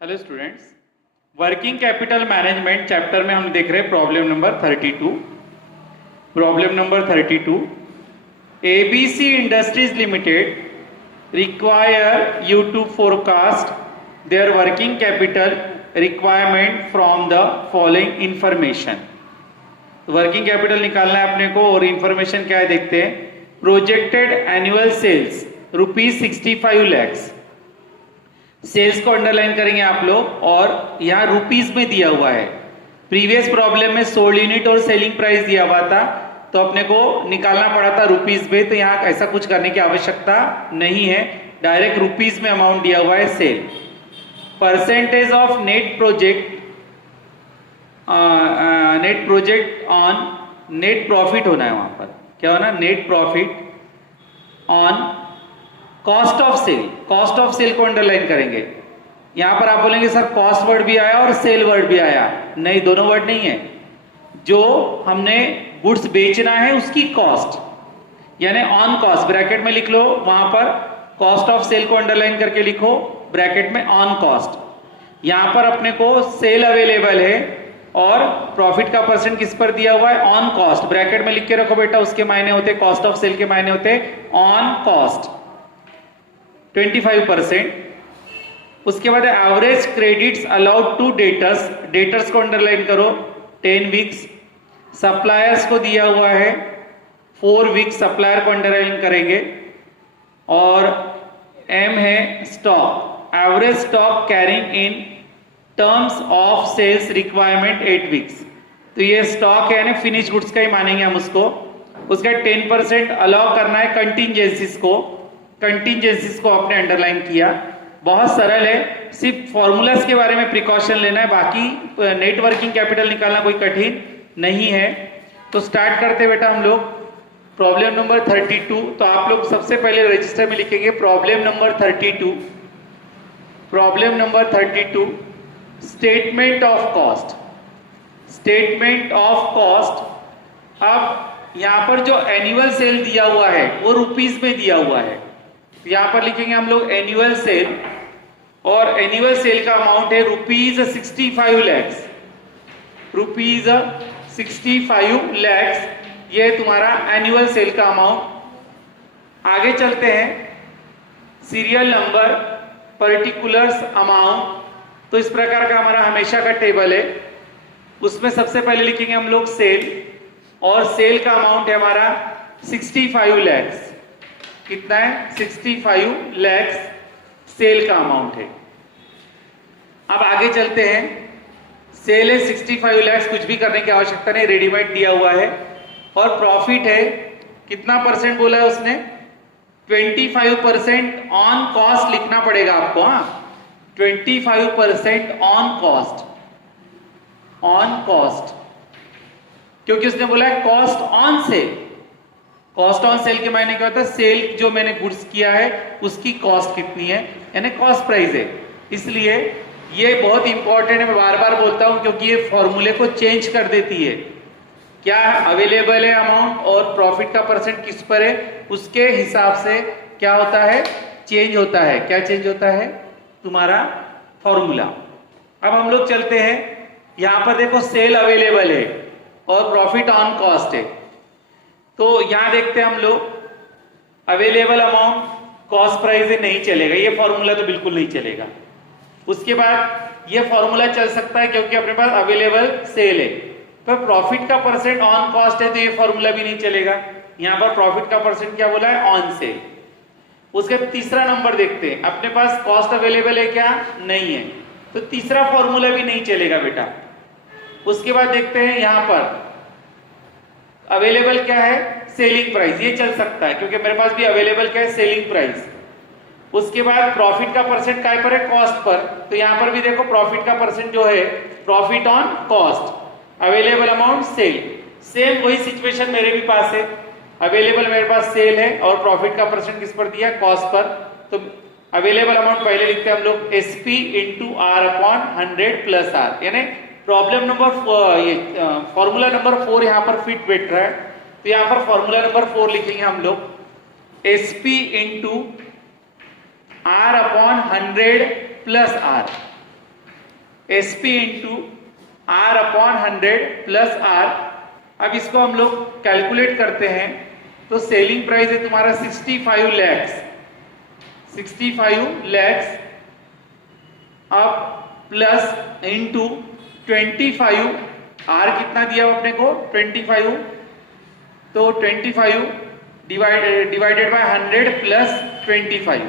Hello students, working capital management chapter में हम देख रहे हैं problem number 32। Problem number 32, ABC industries limited require you to forecast their working capital requirement from the following information. Working capital निकालना है अपने को और इंफॉर्मेशन क्या है देखते हैं। Projected annual sales ₹65 lakhs, sales को अंडरलाइन करेंगे आप लोग और यहाँ रुपीस में दिया हुआ है। प्रीवियस प्रॉब्लम में सोल्ड यूनिट और सेलिंग प्राइस दिया हुआ था तो अपने को निकालना पड़ा था रुपीस में, तो यहाँ ऐसा कुछ करने की आवश्यकता नहीं है, डायरेक्ट रुपीस में अमाउंट दिया हुआ है sale. Percentage of net project on net profit होना है, वहां पर क्या होना, net profit on cost of sale. Cost of sale को अंडरलाइन करेंगे। यहां पर आप बोलेंगे सर कॉस्ट वर्ड भी आया और सेल वर्ड भी आया, नहीं, दोनों वर्ड नहीं है। जो हमने गुड्स बेचना है उसकी कॉस्ट यानी ऑन कॉस्ट ब्रैकेट में लिख लो, वहां पर कॉस्ट ऑफ सेल को अंडरलाइन करके लिखो ब्रैकेट में ऑन कॉस्ट। यहां पर अपने को सेल अवेलेबल है और प्रॉफिट का परसेंट किस पर दिया हुआ है, ऑन कॉस्ट। ब्रैकेट में लिख के रखो बेटा, उसके मायने होते कॉस्ट ऑफ सेल के मायने होते ऑन कॉस्ट 25%। उसके बाद average credits allowed to debtors, debtors को अंडरलाइन करो 10 वीक्स। सप्लायर्स को दिया हुआ है 4 वीक्स, सप्लायर को अंडरलाइन करेंगे। और एम है stock, average stock carrying in terms of sales requirement 8 weeks. तो ये स्टॉक है ना, फिनिश गुड्स का ही मानेंगे हम उसको। उसका 10% अलाउ करना है कंटिंजेंसीज को, कंटिंजेंसीज को आपने अंडरलाइन किया। बहुत सरल है, सिर्फ फॉर्मूलाज के बारे में प्रिकॉशन लेना है, बाकी नेट वर्किंग कैपिटल निकालना कोई कठिन नहीं है। तो स्टार्ट करते बेटा हम लोग प्रॉब्लम नंबर 32। तो आप लोग सबसे पहले रजिस्टर में लिखेंगे problem number 32। Problem number 32, statement of cost. Statement of cost. अब यहां पर जो एनुअल सेल दिया हुआ है वो रुपीस में दिया हुआ है, यहां पर लिखेंगे हम लोग एनुअल सेल, और एनुअल सेल का अमाउंट है ₹65 lakhs। ₹65 lakhs ये तुम्हारा एनुअल सेल का अमाउंट। आगे चलते हैं, सीरियल नंबर, पर्टिकुलर्स, अमाउंट। तो इस प्रकार का हमारा हमेशा का टेबल है, उसमें सबसे पहले लिखेंगे हम लोग सेल, और सेल का अमाउंट है हमारा 65 lakhs। कितना है, 65 lakhs सेल का अमाउंट है। अब आगे चलते हैं, सेल है 65 lakhs, कुछ भी करने की आवश्यकता नहीं, रेडीमेड दिया हुआ है। और प्रॉफिट है कितना परसेंट बोला है उसने, 25% ऑन कॉस्ट लिखना पड़ेगा आपको। हाँ, 25% ऑन कॉस्ट, ऑन कॉस्ट, क्योंकि उसने बोला है cost on sale. Cost on sale के मायने क्या होता है, सेल जो मैंने गुड्स किया है उसकी कॉस्ट कितनी है, यानी कॉस्ट प्राइस है। इसलिए ये बहुत इंपॉर्टेंट है, मैं बार बार बोलता हूं, क्योंकि ये फॉर्मूले को चेंज कर देती है। क्या अवेलेबल है अमाउंट और प्रॉफिट का परसेंट किस पर है, उसके हिसाब से क्या होता है, चेंज होता है। क्या चेंज होता है, तुम्हारा फॉर्मूला। अब हम लोग चलते हैं, यहां पर देखो सेल अवेलेबल है और प्रॉफिट ऑन कॉस्ट है। तो यहां देखते हैं हम लोग अवेलेबल अमाउंट कॉस्ट प्राइस है, नहीं चलेगा, ये फॉर्मूला तो बिल्कुल नहीं चलेगा। उसके बाद ये फॉर्मूला चल सकता है क्योंकि अपने पास अवेलेबल सेल है। तो प्रॉफिट का परसेंट ऑन कॉस्ट है, तो ये फॉर्मूला भी नहीं चलेगा। यहां पर प्रॉफिट का परसेंट क्या बोला है, ऑन सेल। उसके तीसरा नंबर देखते हैं, अपने पास कॉस्ट अवेलेबल है क्या, नहीं है, तो तीसरा फॉर्मूला भी नहीं चलेगा बेटा। उसके बाद देखते हैं यहां पर अवेलेबल क्या है, सेलिंग प्राइस, ये चल सकता है क्योंकि मेरे पास भी अवेलेबल क्या है, सेलिंग प्राइस। उसके बाद प्रॉफिट का परसेंट काय पर है, कॉस्ट पर। तो यहां पर भी देखो प्रॉफिट का परसेंट जो है profit on cost, available amount sale. Same वही सिचुएशन मेरे भी पास है, अवेलेबल मेरे पास सेल है और प्रॉफिट का परसेंट किस पर दिया, कॉस्ट पर। तो अवेलेबल अमाउंट पहले लिखते हैं हम लोग SP × R/100 + R, यानी प्रॉब्लम नंबर फॉर्मूला नंबर 4 यहां पर फिट बैठ रहा है। तो यहां पर फॉर्मूला नंबर 4 लिखेंगे हम लोग, SP × R/100 + R। SP into R upon 100 plus R। अब इसको हम लोग कैलकुलेट करते हैं तो सेलिंग प्राइस है तुम्हारा 65 लैक्स, 65 लैक्स। अब प्लस इंटू 25, R कितना दिया अपने को 25, तो 25 डिवाइडेड बाय 100 प्लस 25।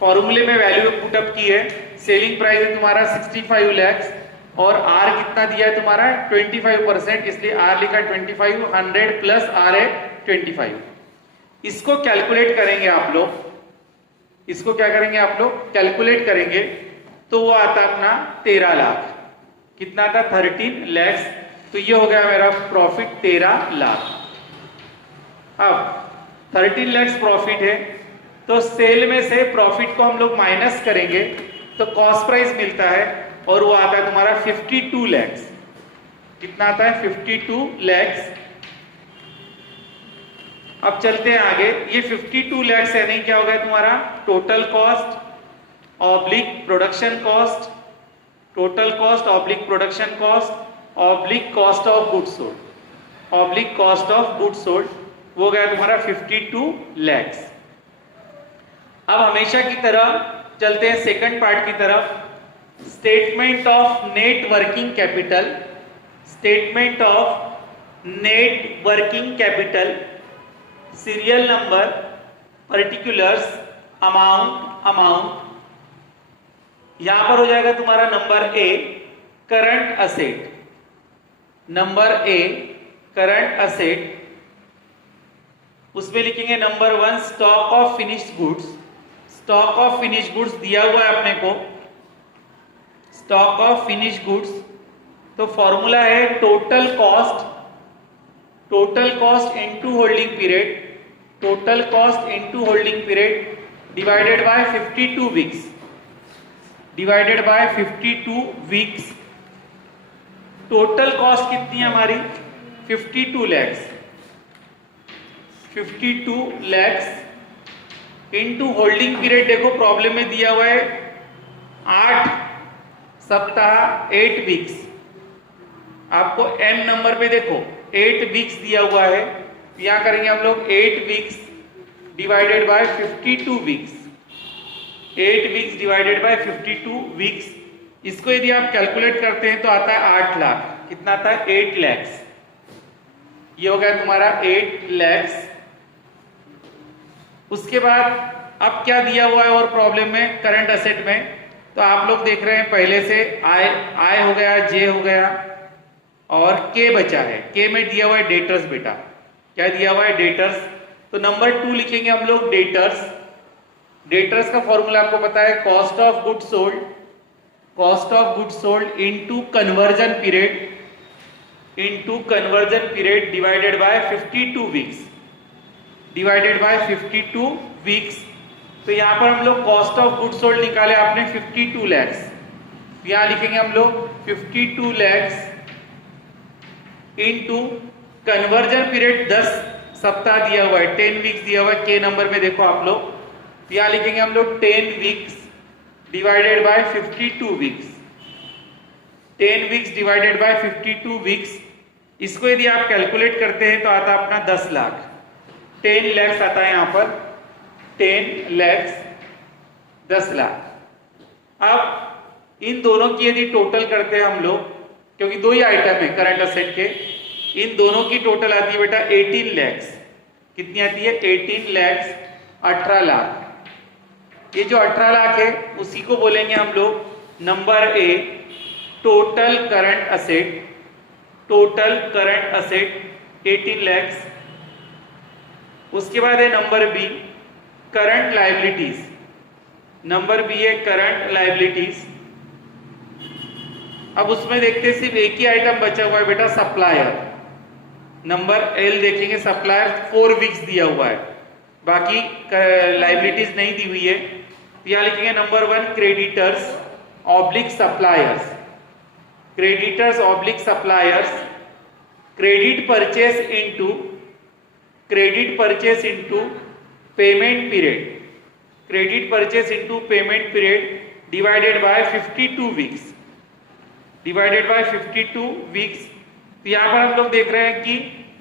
फॉर्मूले में वैल्यू पुटअप की है, सेलिंग प्राइस है तुम्हारा 65 लैक्स और R कितना दिया है तुम्हारा 25%, इसलिए R लिखा 25, 100 प्लस R है 25। इसको कैलकुलेट करेंगे आप लोग, इसको क्या करेंगे आप लोग कैलकुलेट करेंगे तो वो आता अपना 13 लाख। कितना था 13 लैक्स, तो ये हो गया मेरा प्रॉफिट 13 लाख। अब 13 लैक्स प्रॉफिट है तो सेल में से प्रॉफिट को हम लोग माइनस करेंगे तो कॉस्ट प्राइस मिलता है और वो आता है तुम्हारा 52 लैक्स। कितना आता है 52 लैक्स। अब चलते हैं आगे, ये 52 लैक्स यानी क्या होगा तुम्हारा total cost oblique production cost, total cost oblique production cost oblique cost of goods sold, oblique cost of goods sold, वो गया तुम्हारा 52 लैक्स। अब हमेशा की तरह चलते हैं सेकंड पार्ट की तरफ, statement of net working capital, statement of net working capital, serial number, particulars, amount. यहां पर हो जाएगा तुम्हारा number A current asset, number A current asset, उसमें लिखेंगे number 1 stock of finished goods, stock of finished goods दिया हुआ है अपने को, स्टॉक ऑफ फिनिश्ड गुड्स, तो फॉर्मूला है total cost into holding period, total cost into holding period divided by 52 weeks, divided by 52 weeks. Total cost कितनी है हमारी 52 lakhs, 52 lakhs into holding period, देखो प्रॉब्लम में दिया हुआ है 8 सप्ताह 8 वीक्स, आपको एम नंबर पे देखो 8 वीक्स दिया हुआ है, यहां करेंगे हम लोग 8 weeks divided by 52 weeks, 8 weeks divided by 52 weeks. इसको यदि आप कैलकुलेट करते हैं तो आता है 8 लाख। कितना आता है 8 लैक्स, ये हो गया तुम्हारा 8 लैक्स। उसके बाद अब क्या दिया हुआ है और प्रॉब्लम में करंट असेट में, तो आप लोग देख रहे हैं पहले से आय हो गया, जे हो गया और के बचा है। के में दिया हुआ है डेटर्स, बेटा क्या दिया हुआ है डेटर्स, तो नंबर 2 लिखेंगे हम लोग डेटर्स। डेटर्स का फॉर्मूला आपको पता है cost of goods sold, cost of goods sold into conversion period, into conversion period divided by 52 weeks, divided by 52 weeks. तो यहां पर हम लोग कॉस्ट ऑफ गुड्स सोल्ड निकाले आपने 52 लैक्स, यहां लिखेंगे हम लोग 52 लैक्स इनटू कन्वर्जन पीरियड 10 सप्ताह दिया हुआ है, 10 वीक्स दिया हुआ है, के नंबर में देखो आप लोग, यहां लिखेंगे हम लोग 10 weeks divided by 52 weeks, 10 weeks divided by 52 weeks. इसको यदि आप कैलकुलेट करते हैं तो आता है अपना 10 लाख, 10 लैक्स आता है यहां पर, 10 लैक्स 10 लाख। अब इन दोनों की यदि टोटल करते हैं हम लोग, क्योंकि दो ही आइटम है करंट असेट के, इन दोनों की टोटल आती है बेटा 18 लैक्स। कितनी आती है 18 लैक्स, 18 लाख। ये जो 18 लाख है उसी को बोलेंगे हम लोग number A total current asset, total current asset 18 lakhs. उसके बाद है number B current liabilities, number B है करंट लायबिलिटीज। अब उसमें देखते हैं सिर्फ एक ही आइटम बचा हुआ है बेटा सप्लायर, नंबर एल देखेंगे, सप्लायर 4 वीक्स दिया हुआ है, बाकी लायबिलिटीज नहीं दी हुई है। तो यहां लिखेंगे number 1 creditors oblique suppliers, creditors oblique suppliers, credit purchase into payment period, credit purchase into payment period divided by 52 weeks, divided by 52 weeks. तो यहाँ पर हम लोग देख रहे हैं कि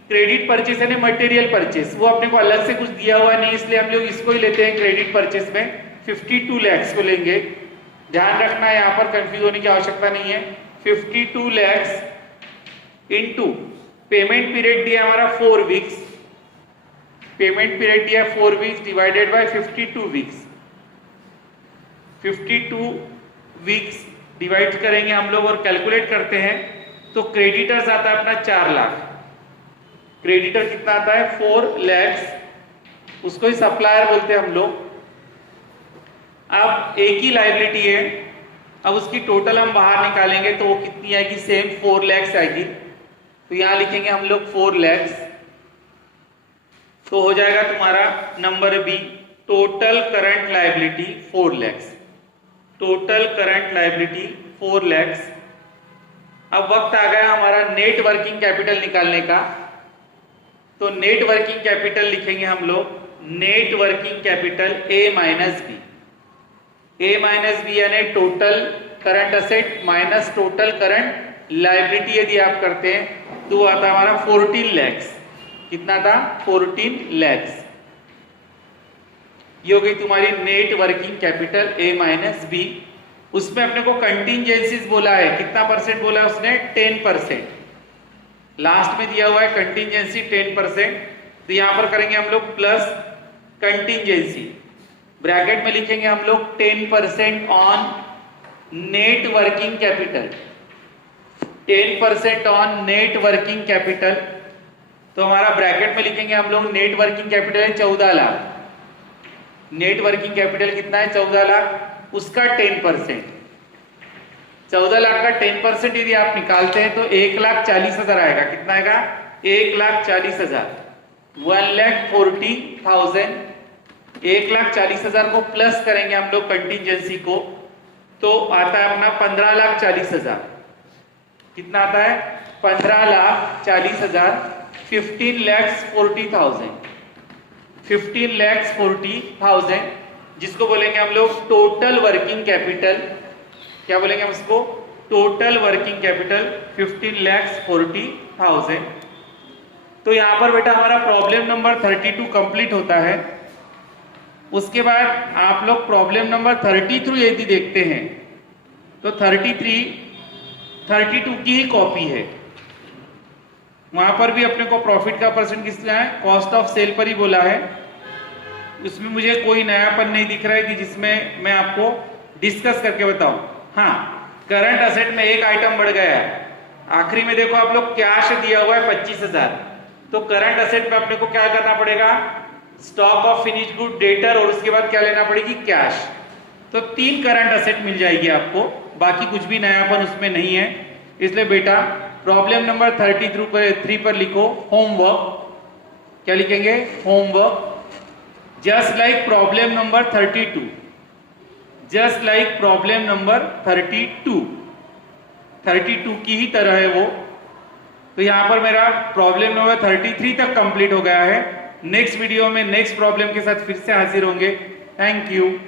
क्रेडिट परचेस यानी मटेरियल परचेस, वो अपने को अलग से कुछ दिया हुआ नहीं, इसलिए हम लोग इसको ही लेते हैं क्रेडिट परचेस में 52 lakhs को लेंगे। ध्यान रखना है यहाँ पर कंफ्यूज होने की आवश्यकता नहीं है। 52 lakhs इनटू पेमेंट पीरियड दिया हमारा 4 वीक्स, पेमेंट पीरियड दिया 4 weeks divided by 52 weeks. 52 weeks divide करेंगे हम लोग और कैलकुलेट करते हैं तो क्रेडिटर्स आता है अपना 4 लाख। क्रेडिटर कितना आता है 4 lakhs, उसको ही सप्लायर बोलते हैं हम लोग। अब एक ही लायबिलिटी है, अब उसकी टोटल हम बाहर निकालेंगे तो वो कितनी आएगी, सेम 4 lakhs आएगी। तो यहां लिखेंगे हम लोग 4 lakhs, तो हो जाएगा तुम्हारा number B, total current liability 4 lakhs। Total current liability 4 lakhs। अब वक्त आ गया हमारा नेट वर्किंग कैपिटल निकालने का। तो नेट वर्किंग कैपिटल लिखेंगे हम लोग, net working capital A minus B. A minus B यानी total current asset minus total current liability यदि आप करते हैं तो आता हमारा 14 lakhs। कितना था 14 lakhs। ये हो गई तुम्हारी net working capital A minus B. उसमें अपने को कंटिंजेंसीज बोला है, कितना परसेंट बोला है उसने 10%। लास्ट में दिया हुआ है कंटिंजेंसी 10%, तो यहां पर करेंगे हम लोग प्लस कंटिंजेंसी, ब्रैकेट में लिखेंगे हम लोग 10% on net working capital, 10% on net working capital. तो हमारा ब्रैकेट में लिखेंगे हम लोग नेट वर्किंग कैपिटल है 14 लाख। नेट वर्किंग कैपिटल कितना है 14 लाख, उसका 10%, 14 लाख का 10% यदि आप निकालते हैं तो 1,40,000 आएगा। कितना आएगा 1,40,000, 1,40,000। 1,40,000 को प्लस करेंगे हम लोग कंटिंजेंसी को तो आता है अपना 15,40,000। कितना आता है 15,40,000, 15,40,000, 15,40,000, जिसको बोलेंगे हम लोग टोटल वर्किंग कैपिटल। क्या बोलेंगे हम इसको, टोटल वर्किंग कैपिटल 15,40,000। तो यहां पर बेटा हमारा प्रॉब्लम नंबर 32 कंप्लीट होता है। उसके बाद आप लोग प्रॉब्लम नंबर 33 यदि देखते हैं तो 32 की ही कॉपी है। वहां पर भी अपने को प्रॉफिट का परसेंट कितना है, कॉस्ट ऑफ सेल पर ही बोला है। उसमें मुझे कोई नयापन नहीं दिख रहा है कि जिसमें मैं आपको डिस्कस करके बताऊं। हाँ, करंट असेट में एक आइटम बढ़ गया है। आखिरी में देखो आप लोग कैश दिया हुआ है 25,000, तो करंट असेट में अपने को क्या करना पड़ेगा, stock of finish good, debtor और उसके बाद क्या लेना पड़ेगी, कैश। तो 3 करंट असेट मिल जाएगी आपको, बाकी कुछ भी नयापन उसमें नहीं है। इसलिए बेटा प्रॉब्लम नंबर 33 पर लिखो होमवर्क। क्या लिखेंगे, homework. Just like problem number 32, just like problem number 32 की ही तरह है वो। तो यहां पर मेरा प्रॉब्लम नंबर 33 तक कंप्लीट हो गया है। नेक्स्ट वीडियो में नेक्स्ट प्रॉब्लम के साथ फिर से हाजिर होंगे। Thank you.